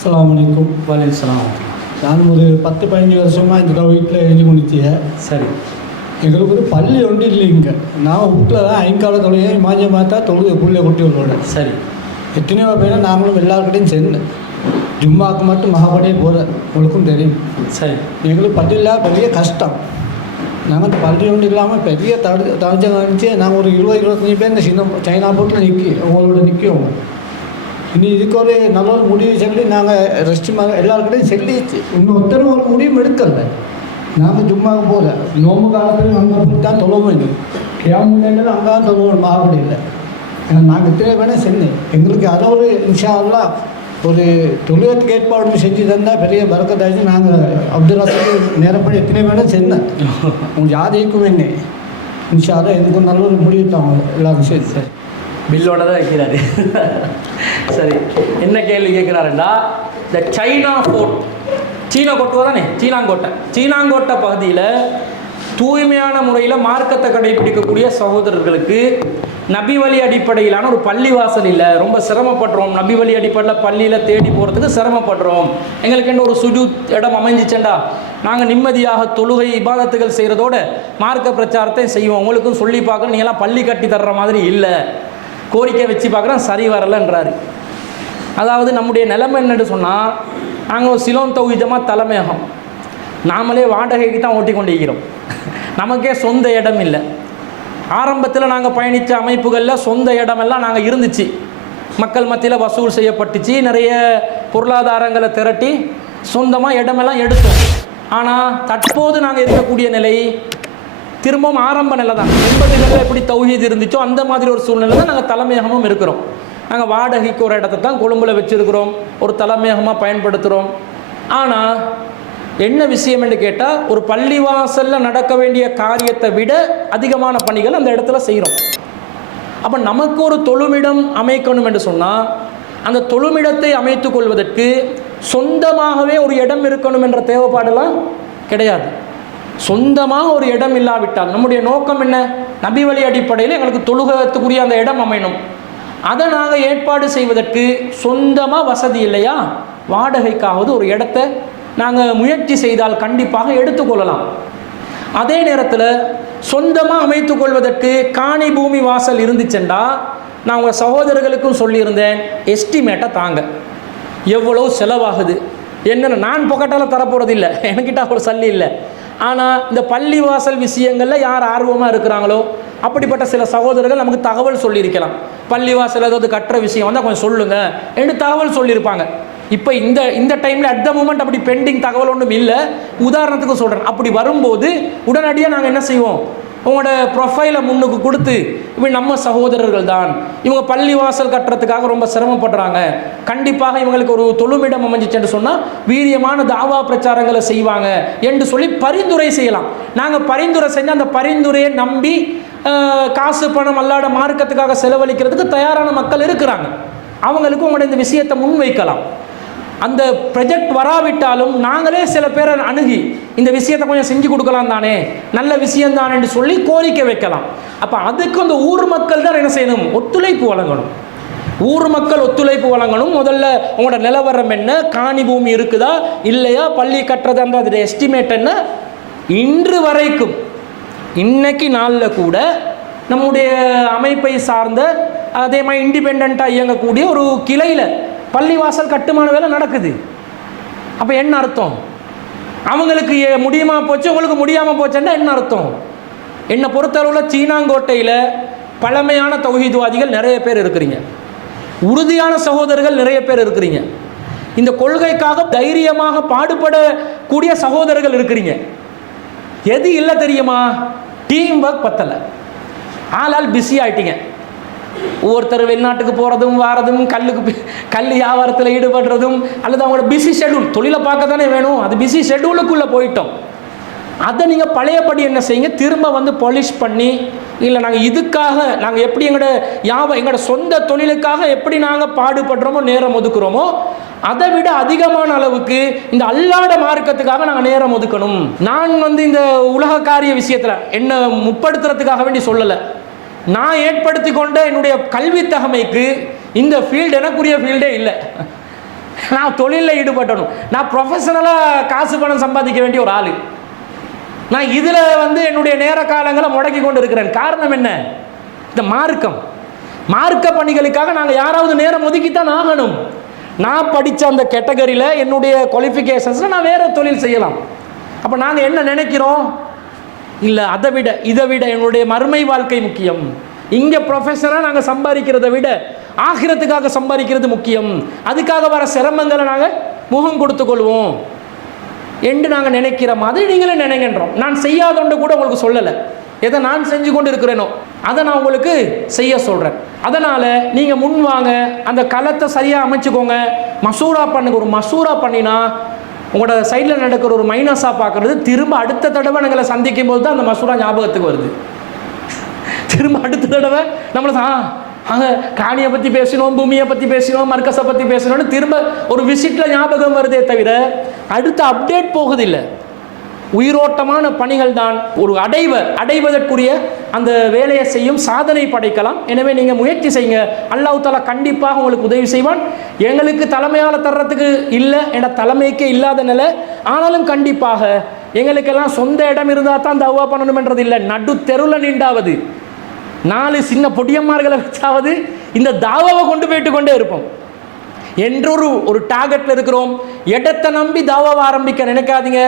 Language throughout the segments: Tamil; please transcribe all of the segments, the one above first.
அஸ்ஸலாமு அலைக்கும். வலைக்கம். நான் ஒரு 10-15 வருஷமாக இந்த வீட்டில் எழுதி முடிச்சிய. சரி. எங்களுக்கு ஒரு பள்ளி ஒன்று இல்லைங்க. நான் வீட்டில் தான் ஐங்கால தொழிலை மாஞ்ச மாத்தா தொழுது புள்ளைய கொட்டி விடுவோட. சரி. எத்தனையோ பேர் நாங்களும் எல்லாருக்கிட்டையும் சேர்ந்தேன். ஜும்மாவுக்கு மட்டும் மகாபடியே போகிறேன், உங்களுக்கும் தெரியும். சரி. எங்களுக்கு பள்ளியில் பெரிய கஷ்டம். நாங்கள் அந்த பள்ளி ஒன்று இல்லாமல் பெரிய தடைஞ்சம் காமிச்சு நாங்கள் ஒரு 20-25 பேர் இந்த சைனா போட்டில் உங்களோட நிற்கும். இனி இதுக்கு ஒரு நல்ல ஒரு முடிவு சொல்லி நாங்கள் ரெஸ்ட் எல்லாருக்கிட்டையும் சொல்லிச்சு. இன்னும் ஒருத்தரும் ஒரு முடிவும் எடுக்கலை. நாங்கள் ஜும்மாவுக்கு போகல. நோம்பு காலத்துலையும் அங்கே போய் தான் தொழுவோம். கேமுன்னு அங்கே தான் தொழுவோம் மகாபடியில். நாங்கள் இத்தனை பேரும் சென்னேன். எங்களுக்கு அதை ஒரு இன்ஷா அல்லாஹ் ஒரு தொழுவத்துக்கு ஏற்பாடு செஞ்சு தந்தால் பெரிய பறக்கத்தாச்சு. நாங்கள் அப்துல் ரசூல் நேரப்படி எத்தனை பேரும் சென்னேன். உங்களுக்கு யாரைக்கும் என்ன இன்ஷா அல்லாஹ் எதுக்கும் நல்ல ஒரு முடிவு தான் எல்லா விஷயம். சரி. பில்லோட தான் வைக்கிறாரு. சரி. என்ன கேள்வி கேட்குறாருண்டா, இந்த சைனா ஃபோர்ட், சீனா கோட்டை தானே, சீனாங்கோட்டை பகுதியில் தூய்மையான முறையில் மார்க்கத்தை கடைபிடிக்கக்கூடிய சகோதரர்களுக்கு நபி வழி அடிப்படையிலான ஒரு பள்ளிவாசல் இல்லை, ரொம்ப சிரமப்படுறோம். நபி வழி அடிப்படையில் பள்ளியில் தேடி போகிறதுக்கு சிரமப்படுறோம். எங்களுக்கு என்ன ஒரு சுஜூத் இடம் அமைஞ்சிச்சேண்டா நாங்கள் நிம்மதியாக தொழுகை இபாதத்துகள் செய்கிறதோட மார்க்க பிரச்சாரத்தை செய்வோம். உங்களுக்கும் சொல்லி பார்க்கணும், நீங்களாம் பள்ளி கட்டி தர்ற மாதிரி இல்லை, கோரிக்கை வச்சு பார்க்குறோம், சரி வரலைன்றாரு. அதாவது நம்முடைய நிலைமை என்னன்னு சொன்னால், நாங்கள் ஒரு சிலோன் தௌஹீதமாக தலைமையகம், நாமளே வாடகைக்கு தான் ஓட்டி கொண்டு இருக்கிறோம். நமக்கே சொந்த இடம் இல்லை. ஆரம்பத்தில் நாங்கள் பயணித்த அமைப்புகளில் சொந்த இடமெல்லாம் நாங்கள் இருந்துச்சு, மக்கள் மத்தியில் வசூல் செய்யப்பட்டுச்சு, நிறைய பொருளாதாரங்களை திரட்டி சொந்தமாக இடமெல்லாம் எடுத்தோம். ஆனால் தற்போது நாங்கள் இருக்கக்கூடிய நிலை திரும்பவும் ஆரம்ப நிலை தான். 80களில் எப்படி தௌஹீத் இருந்துச்சோ அந்த மாதிரி ஒரு சூழ்நிலை தான் நாங்கள் தலைமையகமும் இருக்கிறோம். நாங்கள் வாடகைக்கு ஒரு இடத்த தான் கொழும்பில் வச்சுருக்கிறோம், ஒரு தலைமையகமாக பயன்படுத்துகிறோம். ஆனால் என்ன விஷயம் என்று கேட்டால், ஒரு பள்ளிவாசலில் நடக்க வேண்டிய காரியத்தை விட அதிகமான பணிகள் அந்த இடத்துல செய்கிறோம். அப்போ நமக்கு ஒரு தொழுமிடம் அமைக்கணும் என்று சொன்னால், அந்த தொழுமிடத்தை அமைத்து கொள்வதற்கு சொந்தமாகவே ஒரு இடம் இருக்கணும் என்ற தேவைப்பாடெல்லாம் கிடையாது. சொந்தமாக ஒரு இடம் இல்லாவிட்டால் நம்முடைய நோக்கம் என்ன? நபி வழி அடிப்படையில் எங்களுக்கு தொழுகத்துக்குரிய அந்த இடம் அமையணும். அதை நாங்கள் ஏற்பாடு செய்வதற்கு சொந்தமாக வசதி இல்லையா, வாடகைக்காவது ஒரு இடத்தை நாங்கள் முயற்சி செய்தால் கண்டிப்பாக எடுத்துக்கொள்ளலாம். அதே நேரத்தில் சொந்தமாக அமைத்து கொள்வதற்கு காணி பூமி வாசல் இருந்துச்சுண்டா, நான் உங்கள் சகோதரர்களுக்கும் சொல்லியிருந்தேன், எஸ்டிமேட்டை தாங்க, எவ்வளோ செலவாகுது என்னென்ன. நான் பொக்கட்டால் தரப்போகிறது இல்லை, என்கிட்ட ஒரு சல்லி இல்லை. ஆனால் இந்த பள்ளிவாசல் விஷயங்களில் யார் ஆர்வமாக இருக்கிறாங்களோ அப்படிப்பட்ட சில சகோதரர்கள் நமக்கு தகவல் சொல்லியிருக்கலாம். பள்ளிவாசல் ஏதாவது கட்டுற விஷயம் வந்தால் கொஞ்சம் சொல்லுங்கள் என்று தகவல் சொல்லியிருப்பாங்க. இப்போ இந்த டைமில் அட் த மூமெண்ட் அப்படி பெண்டிங் தகவல் ஒன்றும் இல்லை. உதாரணத்துக்கு சொல்கிறேன், அப்படி வரும்போது உடனடியாக நாங்கள் என்ன செய்வோம், உங்களோட ப்ரொஃபைலை முன்னுக்கு கொடுத்து, இப்படி நம்ம சகோதரர்கள் தான், இவங்க பள்ளிவாசல் கட்டுறதுக்காக ரொம்ப சிரமப்படுறாங்க, கண்டிப்பாக இவங்களுக்கு ஒரு தொழுமிடம் அமைஞ்சிச்சுன்னு சொன்னால் வீரியமான தாவா பிரச்சாரங்களை செய்வாங்க என்று சொல்லி பரிந்துரை செய்யலாம். நாங்கள் பரிந்துரை செஞ்சு அந்த பரிந்துரையை நம்பி காசு பணம் அல்லாட மார்க்கத்துக்காக செலவழிக்கிறதுக்கு தயாரான மக்கள் இருக்கிறாங்க. அவங்களுக்கு உங்களோட இந்த விஷயத்தை முன்வைக்கலாம். அந்த ப்ரொஜெக்ட் வராவிட்டாலும் நாங்களே சில பேரை அணுகி இந்த விஷயத்தை கொஞ்சம் செஞ்சு கொடுக்கலாம் தானே, நல்ல விஷயம் தானே என்று சொல்லி கோரிக்கை வைக்கலாம். அப்போ அதுக்கு அந்த ஊர் மக்கள் தான் என்ன செய்யணும், ஒத்துழைப்பு வழங்கணும். ஊர் மக்கள் ஒத்துழைப்பு வழங்கணும். முதல்ல உங்களோட நிலவரம் என்ன, காணி பூமி இருக்குதா இல்லையா, பள்ளி கட்டுறதுன்ற அதோட எஸ்டிமேட் என்ன. இன்று வரைக்கும் இன்னைக்கு நாளில் கூட நம்முடைய அமைப்பை சார்ந்த அதே மாதிரி இண்டிபெண்ட்டாக இயங்கக்கூடிய ஒரு கிளையில் பள்ளிவாசல் கட்டுமான வேலை நடக்குது. அப்போ என்ன அர்த்தம், அவங்களுக்கு முடியுமா போச்சு உங்களுக்கு முடியாமல் போச்சுன்னா என்ன அர்த்தம்? என்னை பொறுத்தளவில் சீனாங்கோட்டையில் பழமையான தௌஹீத்வாதிகள் நிறைய பேர் இருக்கிறீங்க, உறுதியான சகோதரர்கள் நிறைய பேர் இருக்கிறீங்க, இந்த கொள்கைக்காக தைரியமாக பாடுபடக்கூடிய சகோதரர்கள் இருக்கிறீங்க. எது இல்லை தெரியுமா, டீம் ஒர்க் பத்தலை, ஆளால் பிஸி ஆகிட்டீங்க. ஒவ்வொருத்தர் வெளிநாட்டுக்கு போகிறதும் வாரதும், கல் வியாபாரத்தில் ஈடுபடுறதும், அல்லது அவங்களோட பிஸி ஷெட்யூல், தொழிலை பார்க்க தானே வேணும், அது பிஸி ஷெட்யூலுக்குள்ளே போயிட்டோம். அதை நீங்கள் பழையபடி என்ன செய்யுங்க, திரும்ப வந்து பாலிஷ் பண்ணி, இல்லை நாங்கள் இதுக்காக நாங்கள் எப்படி எங்களோட சொந்த தொழிலுக்காக எப்படி நாங்கள் பாடுபடுறோமோ நேரம் ஒதுக்குறோமோ அதை விட அதிகமான அளவுக்கு இந்த அல்லாட மார்க்கத்துக்காக நாங்கள் நேரம் ஒதுக்கணும். நான் இந்த உலக காரிய விஷயத்தில் என்ன முற்படுத்துறதுக்காக வேண்டி சொல்லலை, நான் ஏற்படுத்தி கொண்ட என்னுடைய கல்வி தகமைக்கு இந்த ஃபீல்டு எனக்குரிய ஃபீல்டே இல்லை. நான் தொழிலில் ஈடுபட்டணும், நான் ப்ரொஃபஷனலாக காசு பணம் சம்பாதிக்க வேண்டிய ஒரு ஆள். நான் இதில் வந்து என்னுடைய நேர காலங்களை முடக்கி கொண்டு இருக்கிறேன். காரணம் என்ன? இந்த மார்க்க பணிகளுக்காக நாங்கள் யாராவது நேரம் ஒதுக்கித்தான் ஆகணும். நான் படித்த அந்த கேட்டகரியில் என்னுடைய குவாலிஃபிகேஷன்ஸில் நான் வேறு தொழில் செய்யலாம். அப்போ நாங்கள் என்ன நினைக்கிறோம்? இல்லை, இதை விட என்னுடைய மறுமை வாழ்க்கை முக்கியம். இங்கே ப்ரொஃபஷனாக நாங்கள் சம்பாதிக்கிறத விட ஆகிரத்துக்காக சம்பாதிக்கிறது முக்கியம். அதுக்காக வர சிரமங்களை நாங்கள் முகம் கொடுத்து கொள்வோம் என்று நாங்கள் நினைக்கிற மாதிரி நீங்களே நினைக்கின்றோம். நான் செய்யாதொன்று கூட உங்களுக்கு சொல்லலை. எதை நான் செஞ்சு கொண்டு இருக்கிறேனோ அதை நான் உங்களுக்கு செய்ய சொல்கிறேன். அதனால் நீங்கள் முன் வாங்க, அந்த களத்தை சரியாக அமைச்சுக்கோங்க, மசூரா பண்ணுங்க. ஒரு மசூரா பண்ணினா உங்களோட சைடில் நடக்கிற ஒரு மைனஸாக பார்க்குறது திரும்ப அடுத்த தடவை எங்களை சந்திக்கும் போது தான் அந்த மசூரா ஞாபகத்துக்கு வருது. திரும்ப அடுத்த தடவை நம்மளை அங்கே காணியை பற்றி பேசினோம், பூமியை பற்றி பேசினோம், மர்க்கஸை பற்றி பேசினோன்னு திரும்ப ஒரு விசிட்டில் ஞாபகம் வருதே தவிர அடுத்த அப்டேட் போகுதில்லை. உயிரோட்டமான பணிகள் தான் ஒரு அடைவதற்குரிய அந்த வேலையை செய்யும், சாதனை படைக்கலாம். எனவே நீங்கள் முயற்சி செய்யுங்க. அல்லாஹ் தஆலா கண்டிப்பாக உங்களுக்கு உதவி செய்வான். எங்களுக்கு தலைமையால் தர்றதுக்கு இல்லை, என்ற தலைமைக்கே இல்லாத நிலை. ஆனாலும் கண்டிப்பாக எங்களுக்கெல்லாம் சொந்த இடம் இருந்தால் தான் தவ்வா பண்ணணும்ன்றது இல்லை. நடு தெருவில் நின்றாவது 4 சின்ன பொடியம்மார்களை வச்சாவது இந்த தாவாவை கொண்டு போயிட்டு கொண்டே இருப்போம் என்றொரு டார்கெட்டில் இருக்கிறோம். இடத்தை நம்பி தாவாவை ஆரம்பிக்க நினைக்காதீங்க.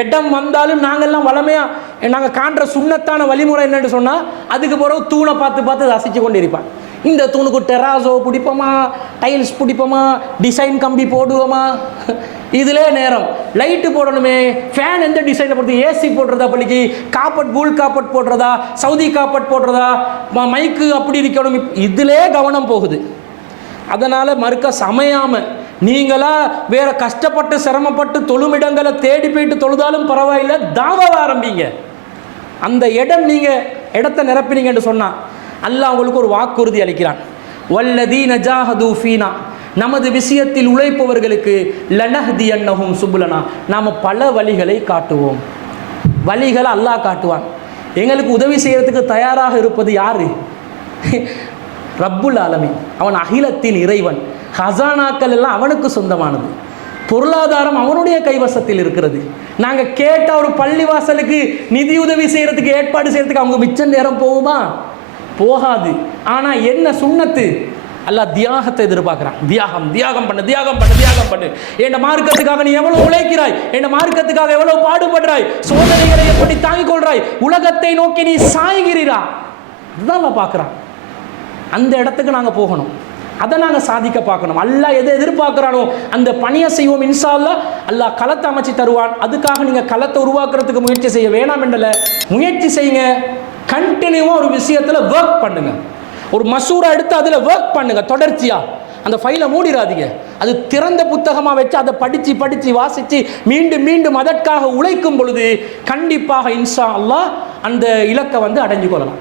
இடம் வந்தாலும் நாங்கள்லாம் வளமையாக நாங்கள் காண்ற சுண்ணத்தான வழிமுறை என்னன்னு சொன்னால், அதுக்கு பிறகு தூணை பார்த்து ரசித்து கொண்டு இருப்பான். இந்த தூணுக்கு டெராசோ பிடிப்போமா, டைல்ஸ் பிடிப்போமா, டிசைன் கம்பி போடுவோமா, இதிலே நேரம். லைட்டு போடணுமே, ஃபேன் எந்த டிசைனை பொறுத்து, ஏசி போடுறதா, பள்ளிக்கு காப்பட் பூல் காப்பட் போடுறதா, சவுதி காப்பட் போடுறதா, மைக்கு அப்படி இருக்கணும், இதிலே கவனம் போகுது. அதனால் மறுக்க அமையாமல் நீங்களா வேற கஷ்டப்பட்டு சிரமப்பட்டு தொழுமிடங்களை தேடி போயிட்டு தொழுதாலும் பரவாயில்லை, தாவாவை ஆரம்பிங்க. அந்த இடம் நீங்கள் இடத்தை நிரப்பினீங்கன்னு சொன்னால் அல்லாஹ் உங்களுக்கு ஒரு வாக்குறுதி அளிக்கிறான். வல்லதீன ஜாஹது ஃபீனா, நமது விஷயத்தில் உழைப்பவர்களுக்கு லனஹ்தியன்னஹும் சுபுலனா, நாம் பல வழிகளை காட்டுவோம். வழிகளை அல்லாஹ் காட்டுவான். எங்களுக்கு உதவி செய்கிறதுக்கு தயாராக இருப்பது யாரு? ரப்புல் ஆலமீன். அவன் அகிலத்தின் இறைவன். ஹசானாக்கள் எல்லாம் அவனுக்கு சொந்தமானது. பொருளாதாரம் அவனுடைய கைவசத்தில் இருக்கிறது. நாங்கள் கேட்ட ஒரு பள்ளிவாசலுக்கு நிதி உதவி செய்கிறதுக்கு ஏற்பாடு செய்கிறதுக்கு அவங்க மிச்ச நேரம் போகுமா? போகாது. ஆனால் என்ன சுன்னத்து? அல்லாஹ் தியாகத்தை எதிர்பார்க்குறான். தியாகம் பண்ணு. என் மார்க்கத்துக்காக நீ எவ்வளவு உழைக்கிறாய், என் மார்க்கத்துக்காக எவ்வளவு பாடுபடுறாய், சோதனைகளை எப்படி தாங்கிக் கொள்றாய், உலகத்தை நோக்கி நீ சாய்கிறீரா, அதுதான் நான் பார்க்குறான். அந்த இடத்துக்கு நாங்கள் போகணும், அதை நாங்கள் சாதிக்க பார்க்கணும். அல்லாஹ் எதை எதிர்பார்க்குறானோ அந்த பணியை செய்வோம். இன்ஷா அல்லாஹ் அல்லாஹ் களத்தை அமைச்சு தருவான். அதுக்காக நீங்கள் களத்தை உருவாக்குறதுக்கு முயற்சி செய்ய வேணாம் என்றல, முயற்சி செய்யுங்க. கண்டினியூவாக ஒரு விஷயத்தில் ஒர்க் பண்ணுங்க. ஒரு மசூரா எடுத்து அதில் ஒர்க் பண்ணுங்க தொடர்ச்சியாக. அந்த ஃபைலை மூடிடாதீங்க. அது திறந்த புத்தகமாக வச்சு அதை படித்து வாசித்து மீண்டும் அதற்காக உழைக்கும் பொழுது கண்டிப்பாக இன்ஷா அல்லாஹ் அந்த இலக்கை அடைஞ்சு கொள்ளலாம்.